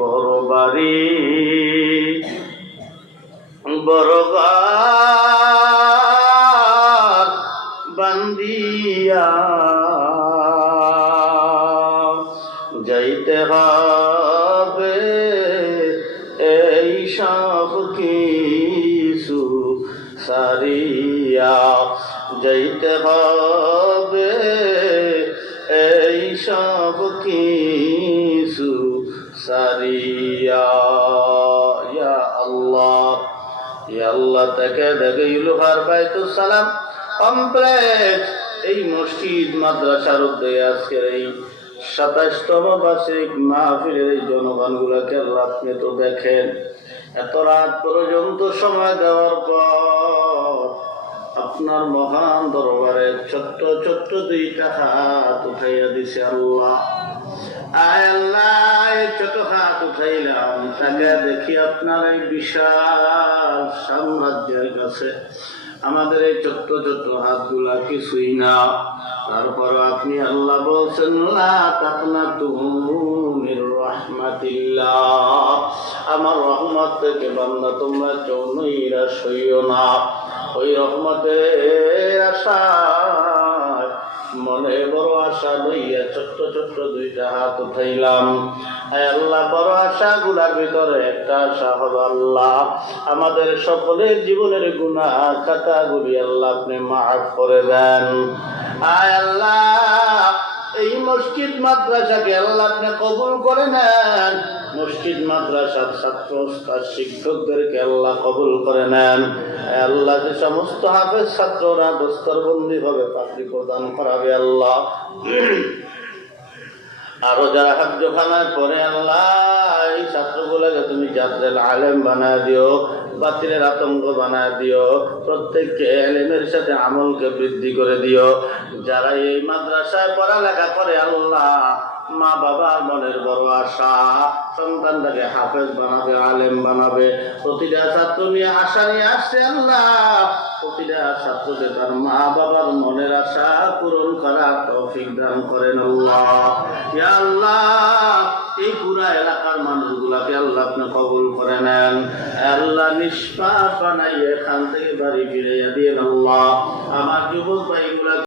বড় বাড়ি বড় ঘর বান্দিয়া যাইতে হবে এই সব কিছু সারিয়া, যাইতে হবে এই সব কিছু সারিয়া। ইয়া আল্লাহ, ইয়া আল্লাহ, থেকে দেখে ইলুহার বাইতুল সালাম কমপ্লেক্স এই মসজিদ মাদ্রাসার উদ্যোগে আজকের এই ২৭তম বার্ষিক মাহফিলের এই জনগণগুলোকে আল্লাহ আপনি তো দেখেন। এত রাত পর্যন্ত সময় দেওয়ার পর আপনার মহান দরবারে ছোট্ট ছোট্ট দুইটা হাত উঠাইয়া দিছে আল্লাহ। আয় আল্লাহ, এই ছোট হাত উঠাইলাম, তাকে দেখি আপনার এই বিশাল সাম্রাজ্যের কাছে আমাদের এই ছোট্ট ছোট্ট হাতগুলা কিছুই না। তারপর আপনি আল্লাহ বলছেন, লা তাকনাতু মির রাহমাতিল্লাহ, আমার রহমত থেকে বান্দা তোমরা কেউ নিরাশ হইও না। ওই রহমতের আশায় মনে বড় আশা লইয়া ছোট্ট ছোট্ট দুইটা হাত উঠাইলাম। আল্লাহ, বড় আশাগুলার ভিতরে একটা আশা হলো আল্লাহ আমাদের সকলের জীবনের গুনাহ খাতাগুলি আল্লাহ আপনি মাফ করে দেন। আয় আল্লাহ, এই মসজিদ মাদ্রাসাকে আল্লাহ আপনি কবুল করে নেন। মসজিদ মাদ্রাসার ছাত্র শিক্ষকদেরকে আল্লাহ কবুল করে নেন। আল্লাহ, যে সমস্ত হাফেজ ছাত্ররা দস্তরবন্দি ভাবে পাত্রী প্রদান করাবে আল্লাহ, আরো যারা হাফজখানায় পড়ে আল্লাহ এই ছাত্রগুলোকে তুমি জাতরেল আলেম বানায় দিও, বাতিলের আতঙ্ক বানায় দিও, প্রত্যেককে এলেমের সাথে আমলকে বৃদ্ধি করে দিও। যারা এই মাদ্রাসায় পড়ালেখা করে আল্লাহ, মা বাবার মনের বড় আশা সন্তানটাকে হাফেজ বানাবে, আলেম বানাবে। প্রতিটা ছাত্র নিয়ে আশা নিয়ে আসছে আল্লাহ, প্রতিটা ছাত্রকে তার মা বাবার মনের আশা পূরণ করার তৌফিক দান করেন আল্লাহ। ইয়া আল্লাহ, এই পুরা এলাকার মানুষগুলাকে আল্লাহ আপনি কবুল করে নেন। আল্লাহ, নিষ্পাপ বানাইয়ে এখান থেকে বাড়ি ফিরে দিয়ে আল্লাহ আমার যুবক ভাইগুলা